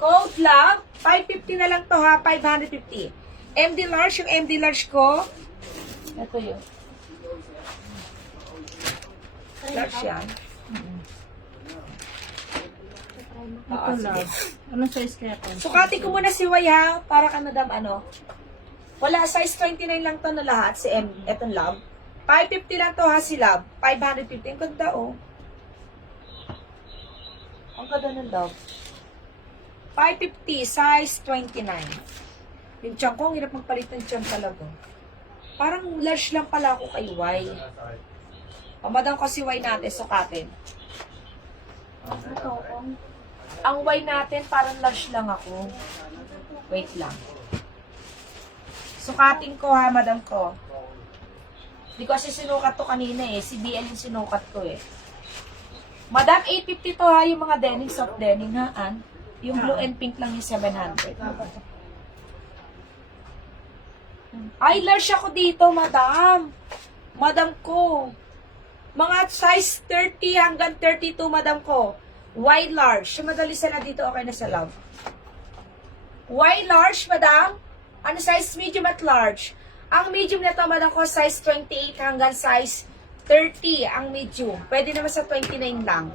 Code love, 550 na lang to ha, 550. MD large, yung MD large ko. Ito yun. Large yan. Ito lang. Anong size kaya ito? Sukati ko muna si Y ha, para ka madam ano. Wala, size 29 lang to na lahat, si M, etong love. 550 lang to ha, si love. 550, ang ganda oh. Ang ganda ng love. 550, size 29. Yung tiyan ko, ang hirap magpalit ng tiyan talaga. Parang large lang pala ako kay Y. Pamadang ko si Y natin, sukatin. Ito, ang Y natin, parang large lang ako. Wait lang. Sukatin ko ha, madam ko. Hindi ko kasi sinukat to kanina eh. Si BL yung sinukat ko eh. Madam, 850 to ha, yung mga denim, soft denim ha, Ann. Yung blue and pink lang yung 700. Ay, large ako dito, madam. Madam ko. Mga size 30 hanggang 32, madam ko. Y large. Madali sana dito, okay na sa love. Y large, madam. Ano size medium at large? Ang medium na to, madam ko, size 28 hanggang size 30 ang medium. Pwede naman sa 29 lang.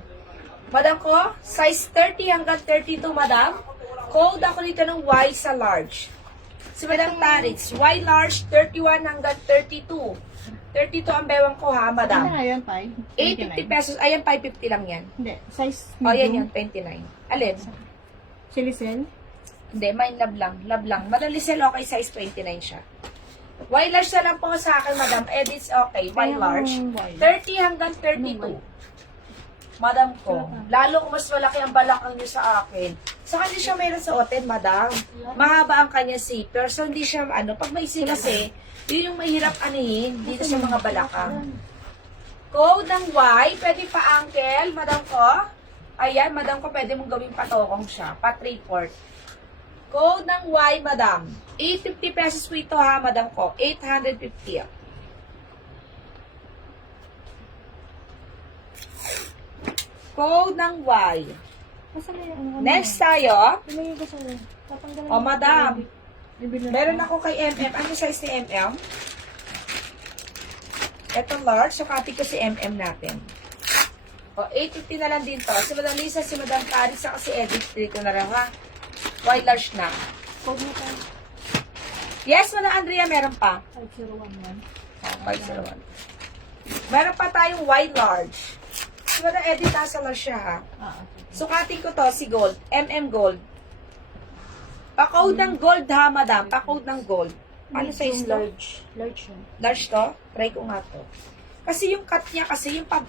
Madam ko, size 30 hanggang 32, madam. Code ako dito ng Y sa large. Si Madam Tarix, Y large, 31 hanggang 32. 32 ang bewang ko ha, madam. Ano nga yan, Pai? 850 pesos. Ayan, 550 lang yan. Hindi. Size O, yan medium. yan, 29. Alin? Silicel? Hindi, mine love lang. Love lang. Madam Lisel, okay, size 29 siya. Y large na lang po sa akin, madam. Edits, okay. Y large. 30 hanggang 32. Madam ko, lalo kung mas malaki ang balakang nyo sa akin. Sa kanya siya meron sa oten, madam. Mahaba ang kanya zipper. So, hindi siya, ano, pag maiksi kasi, yun yung mahirap anihin dito sa mga balakang. Code ng Y, pwede pa uncle, madam ko. Ayan, madam ko, pwede mong gawing patokong siya. Pa 3/4. Code ng Y, madam. 850 pesos po ito ha, madam ko. 850. Code ng Y. Masama yung ano? Next tayo. Ilagay ko sa tatanggalin. O, madam. Bibili Meron ako kay MM. Ano size ni MM? Ito large. Sukati ko si MM natin. O, 850 na lang din to. Si Madam Lisa, si Madam Paris, saka si Edith. Dito na lang ha. Y large na. Code mo tayo. Yes, Madam Andrea, meron pa. 501 yan. O, 501. Meron pa tayong Y large. Si Madam Edith, nasa large siya ha. Okay. Sukatin ko to, si Gold. MM Gold. Pa-code ng gold ha, madam. Pa-code ng gold. Ano size to? Large. Large yan. Large to? Try ko nga to. Kasi yung cut niya, kasi yung pang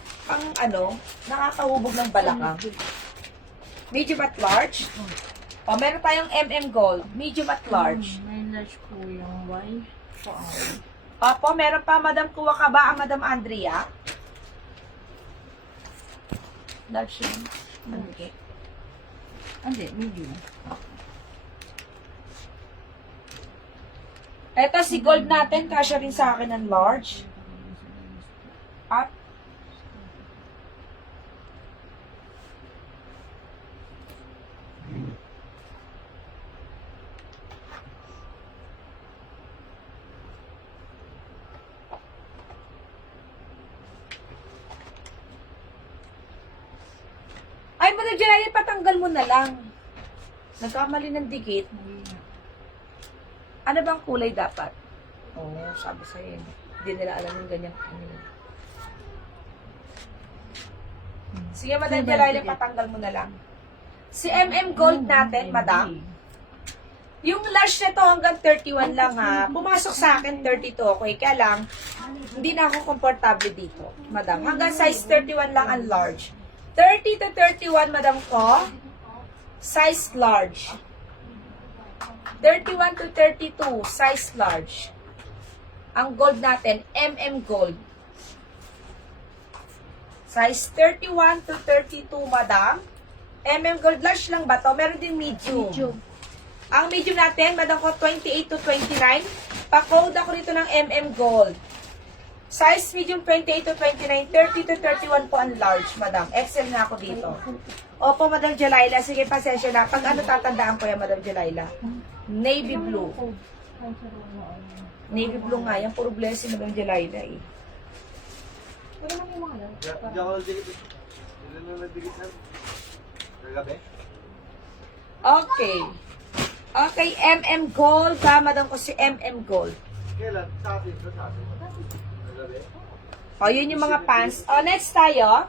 ano, nakakahubog ng balakang. Medium at large. O, meron tayong MM Gold. Medium at large. May large po yung Y. Opo, meron pa, madam, kuha ka ba ang madam Andrea? Large yun. Okay. Hindi, medium. Ito si gold natin, kasya rin sa akin ng large. At ay, Madam Janelle, patanggal mo na lang. Nagkamali ng dikit. Ano bang kulay dapat? Oo, sabi sa'yo. Hindi nila alam yung ganyan. Sige, Madam Janelle, patanggal mo na lang. Si MM Gold natin, Madam. Yung large na to hanggang 31 lang ha. Pumasok sa akin 32, okay? Kaya lang, hindi na ako komportable dito, Madam. Hanggang size 31 lang ang large. 30 to 31, Madam ko. Size large. 31 to 32, size large. Ang gold natin, MM Gold. Size 31 to 32, Madam. MM Gold, large lang ba to? Meron din medium. Ang medium natin, Madam ko, 28 to 29. Pa-code ako rito ng MM Gold. Size medium 28 to 29, 30 to 31 po ang large, Madam. Excel na ako dito. Opo, Madam Jelaila. Sige, pasensya na. Pag ano tatandaan ko yan, Madam Jelaila? Navy blue. Navy blue nga. Yan, puro blessing, Madam Jelaila eh. Hindi ako nagdikit. Hindi na nagdikit na. Kagabi? Okay. Okay, MM Gold. Madam ko si MM Gold. Kailan? Sa atin. Sa atin. Kagabi? O, yun yung mga pants. O, next tayo.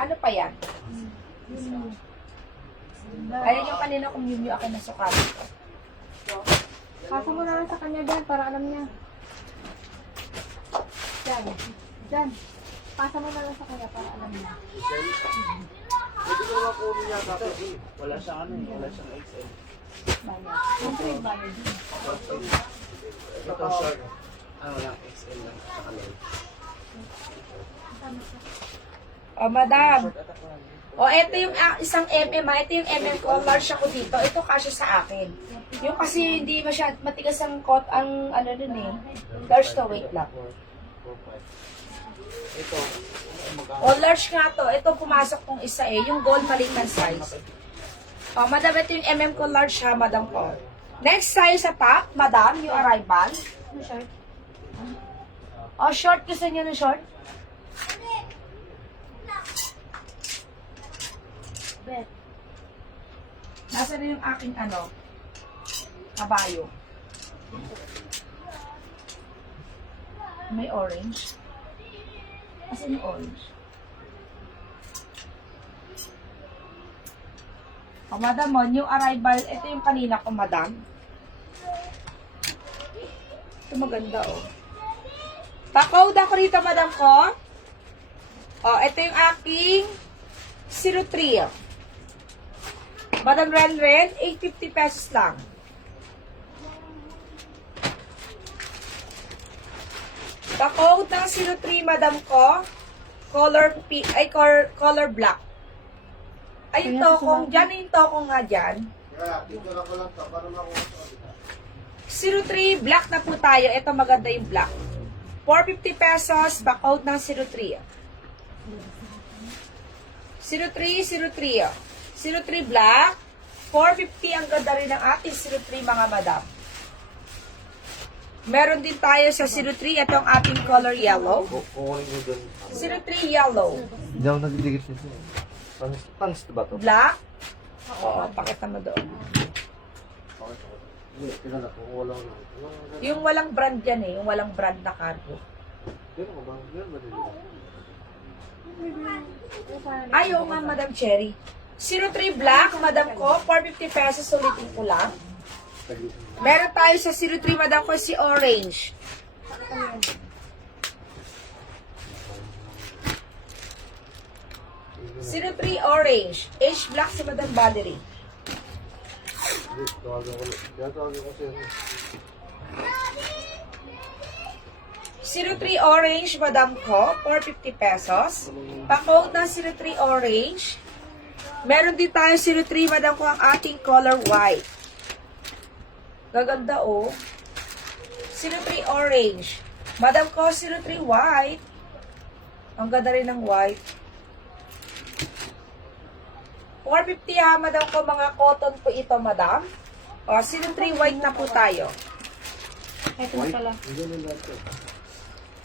Ano pa yan? Ayan yung kanina kung yun yung akin na sukat. Pasa mo na lang sa kanya dyan para alam niya. Dyan. Dyan. Pasa mo na lang sa kanya para alam niya. Pwede ko naman kunin niya tapos. Wala siyang ano eh, wala siyang XL. Siyempre, bayad. Ito short. Ano lang, XL lang. Saka low. O, madam. Short attack lang. O, ito yung isang MM, ha? Ito yung MM ko. Large ako dito. Ito kasya sa akin. Yung kasi hindi matigas ang coat, ang ano nun eh. Large to, wait lang. 4, 5. Ito. O, large nga to. Ito pumasok kong isa eh. Yung gold maliit ng size. O, madam, ito yung MM ko. Large ha, madam ko. Next size sa top, madam, yung arrival. Ano short? O, short. Gusto niyo ng short? Bet. Nasa na yung aking ano? Kabayo. May orange. Asan yung orange? O, madam mo, new arrival. Ito yung kanina ko, madam. Ito maganda, oh. Pa-code ako rito, madam ko. O, ito yung aking 03. Madam Ren, 850 pesos lang. Pa-code ng 03, madam ko. Color black. Ay, yung tokong. Diyan yung tokong nga dyan. Kaya, dito na ko lang to para makuha ko. 03, black na po tayo. Ito maganda yung black. 450 pesos, pa-code ng 03. 03. 03 black. 450 ang ganda rin ng ating 03 mga madam. Meron din tayo sa 03. Ito ang ating color yellow. Kukunin mo dun. 03 yellow. Hindi ako nagdikit nito. Pants ba to? Black. Oo, pakita mo doon. Hindi, kilala ko. Walang... Yung walang brand yan eh. Yung walang brand na cargo. Meron ko ba? Meron ba dito? Ayaw nga, Madam Cherry. 03 black, madam ko. 450 pesos, ulitin ko lang. Meron tayo sa 03, madam ko, si orange. Zero 03 orange. H black si Madam Valerie. Hindi, tawagin ko. Kaya tawagin ko siya. 03 orange, madam ko. 450 pesos. Pa-code ng 03 orange. Meron din tayo 03, madam ko, ang ating color white. Gaganda, oh. 03 orange. Madam ko, 03 white. Ang ganda rin ng white. 450 ha, madam ko, mga cotton po ito, madam. O, 03 white na po tayo. Ito na pala. Hindi nila ito.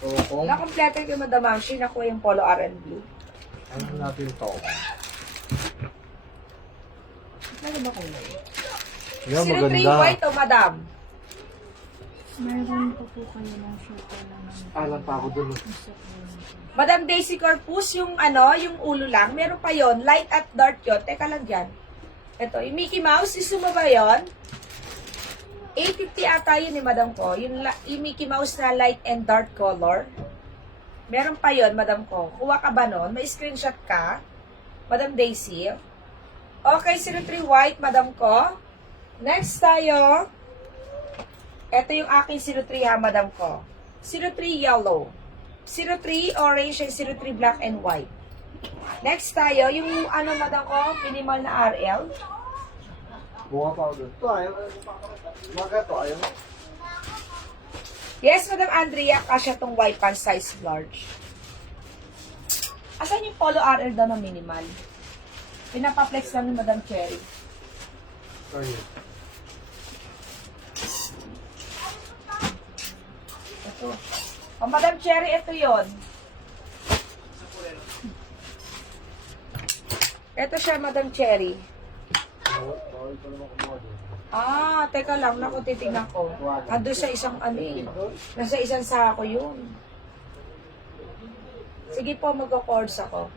Oo, kung Nakompleto yung madam Mamshi, nakuha yung polo R&B. ano natin to? Ano ba kulay? Yan, 03 maganda. white o, madam. Mayroon po po kayo ng short na naman. Alam pa ako dun. Madam Daisy Corpus, yung ano, yung ulo lang. Meron pa yon, light at dark yun. Teka lang dyan. Ito, yung Mickey Mouse, isuma ba yun? 850 ata yun ni madam ko. Yung Mickey Mouse na light and dark color. Meron pa yon, madam ko. Kuha ka ba nun? May screenshot ka? Madam Daisy. Okay, 03 white, madam ko. Next tayo. Ito yung aking 03 ha, madam ko. 03 yellow. 03 orange and 03 black and white. Next tayo, yung ano, madam ko, minimal na RL. Bunga powder. Ito ayaw. Maga to ayaw. Yes, Madam Andrea, kasya tong white pants size large. Asan yung polo RL daw na minimal? Pinapaplex lang ni Madam Cherry. Sorry. Ito. Oh, Madam Cherry, ito yon. Ito siya, Madam Cherry. Bawal ko naman kumuha doon. Ah, teka lang, naku, titignan ko. Ando sa isang ano eh. Nasa isang sako yun. Sige po, magko-course ako.